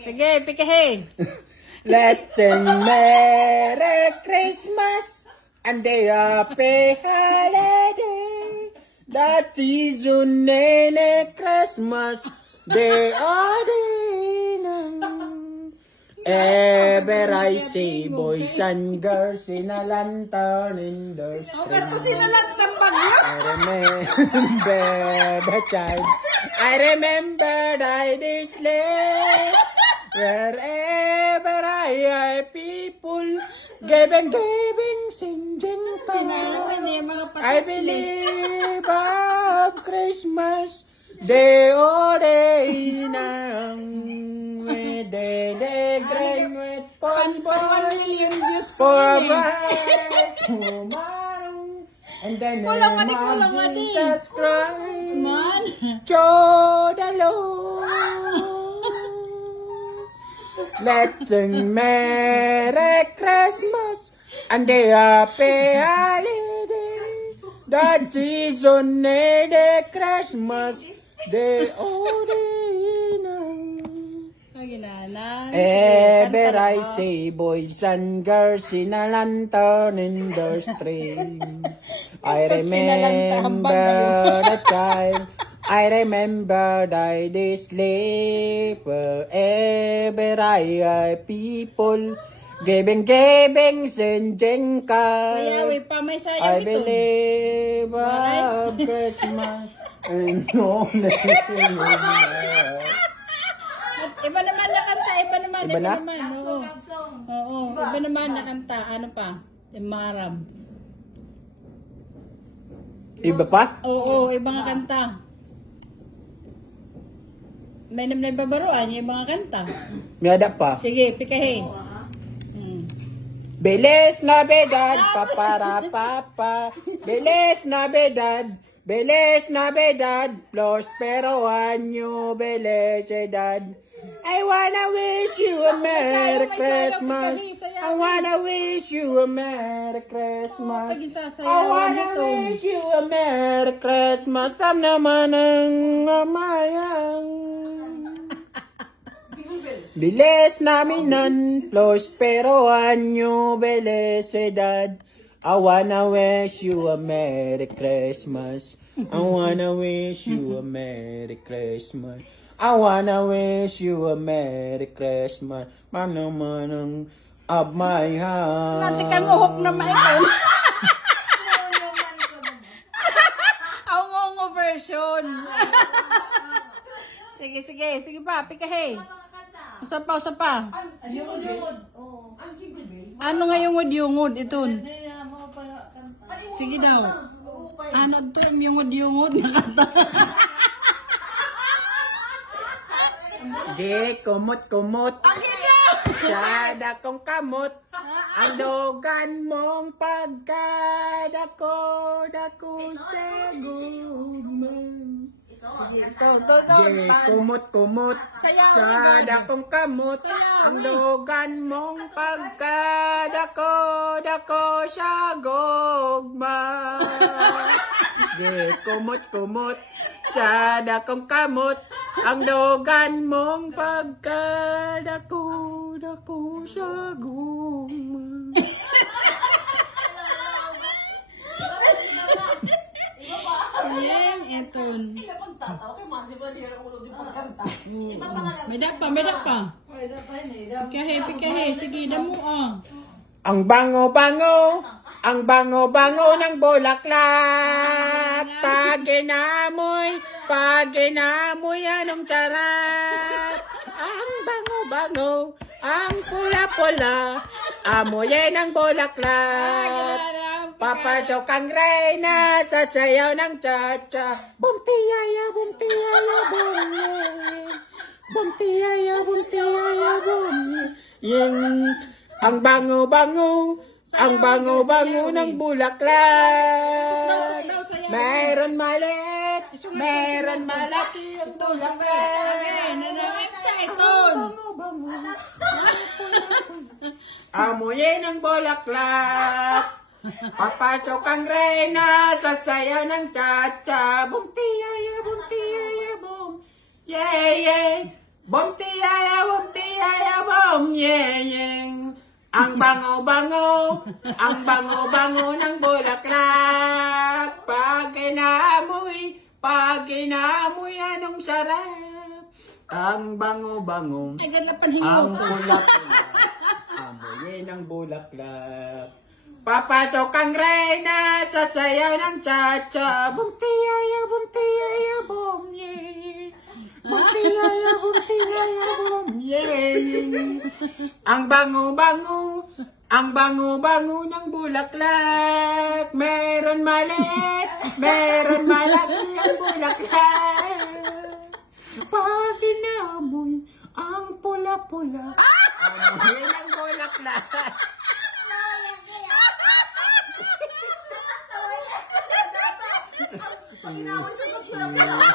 Sige, pikahe. Let's sing Merry Christmas and the happy holiday. That season in Christmas, they are ever I see boys and girls in a lantern in the street. Pasko sinalantang bagyo. I remember the child. I remember this sleigh. Wherever I people giving, singing I believe of Christmas day or day nang with the grand with pon for and then Jesus Christ showed the Lord. Let's sing Merry Christmas and the happy holiday. That season in the Christmas day ever I see boys and girls in a lantern in the street. I remember the time. I remember this sleep wherever I people giving, singing I believe of Christmas and no Iba naman na kanta, iba naman. Oo. Oo, iba naman na kanta. Ano pa? Maram. Iba pa? Oo, iba nga kanta. May naman na ibabaruan, yung mga kanta. May ada pa. Sige, pikahe. Bilis Navidad, papara papa. Bilis Navidad, prospero año, felicidad. I wanna wish you a Merry Christmas. I wanna wish you a Merry Christmas. I wanna wish you a Merry Christmas from naman ng amayang. Bilis namin prospero año, felicidad. I wanna wish you a Merry Christmas. I wanna wish you a Merry Christmas. I wanna wish you a Merry Christmas. From naman of my heart. Natikan uhok na maikon. Ang version. Sige pa, pikahe. Usa pa. Ano nga yung yungod iton? Sige daw. Ano to yung yungod na kanta? Di kumot. Sada kong kamot. Ang dogan mong pagkadako sa gugmang. Di kumot. Sada kong kamot. Ang dogan mong pagkadako sa gugmang. Di kumot. Sada kong kamot. Ang dogan mong pagkadako sa gugmang. Ayan, eton. Medak pa. Pikahe. Sige, damo Ang bango-bango ng bulaklak. Pag inamoy, anong charap. Ang bango-bango, ang pula-pula, amoy ng bulaklak. Papasok ang reyna sa sayaw ng cha-cha. Bumtiyaya, bum. Bumtiyaya, bum. Yung ang bango-bango ng bulaklak. Meron maliit, meron malaki ang bulaklak. Amoy ng bulaklak. Papasok ang reyna sa sayaw ng cha-cha. Bumtiyaya, bum. Yeah. Bumtiyaya, yeyeng. Ang bango-bango ng bulaklak. Pag inaamoy, anong sarap. Ang bango-bango, Ay, ganda ang panhingot. pula-pula, amoy ng bulaklak. Papasok ang reyna sa sayaw ng cha-cha. Bumtiyaya, bumye. Bumtiyaya, bumye. Ang bango-bango ng bulaklak. Meron maliit, meron malaki ang bulaklak. Pag inamoy, ang pula-pula, amoy ng bulaklak. Pag inamoy siya, pula-pula.